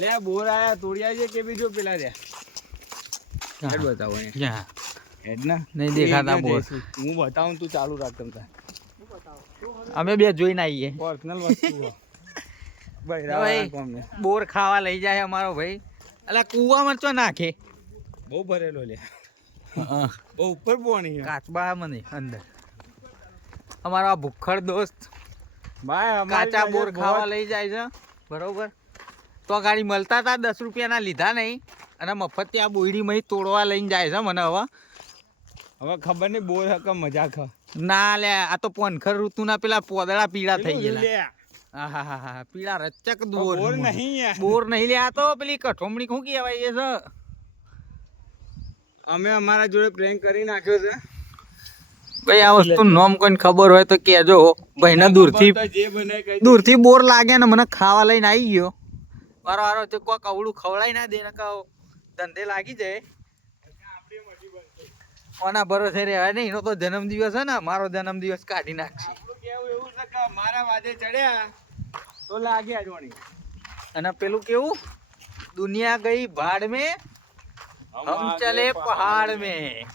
લે બોર આયા તોડિયા છે કે બીજો પેલા રે હેડ બતાવો હેડ ના નહીં દેખાતા બોર. હું બતાવું તું ચાલુ રાખ તમ તાર અમે બે જોઈને આવીએ. પર્સનલ વસ્તુ ભાઈ બોર ખાવા લઈ જાય અમારો ભાઈ. અલા કુવામાં ચો નાખે બહુ ભરેલો લે બહુ ઉપર પોણી કાચબા મને અંદર. અમારો આ ભૂખડ દોસ્ત ભાઈ કાચા બોર ખાવા લઈ જાય છે બરોબર. તો ગાડી મળતા હતા 10 રૂપિયાના લીધા નહીં અને મફત ત્યાં બોયડીમાં તોડવા લઈને જાય છે મને. હવે ખબર નહીં બોર હક મજા ખા ના લે આ તો પોનખર ઋતુના પેલા પોદળા પીળા થઈ ગયેલા. લે હા પીળા રચક બોર નહીં યાર બોર નહીં લે. આ તો પેલી કઠોમણી શું કહેવાય છે. અમે અમારા જોડે પ્રેન્ક કરી નાખ્યો છે ભાઈ. આ વસ્તુ નોમ કોઈને ખબર હોય તો કહેજો ભાઈ. ને દૂરથી બોર લાગે ને મને ખાવા લઈને આવી ગયો વારો તો કોક અવળું ખવડાય ના દે ને કહો ધંધે લાગી જાય. કોના ભરોસે રહેવાય નહીં. એનો તો જન્મદિવસ છે ને મારો જન્મદિવસ કાઢી નાખશે. કેવું એવું છે કે મારા વાદે ચડ્યા તો લાગ્યા જોણી. અને પેલું કેવું દુનિયા ગઈ ભાડ में हम चले पहाड़ में.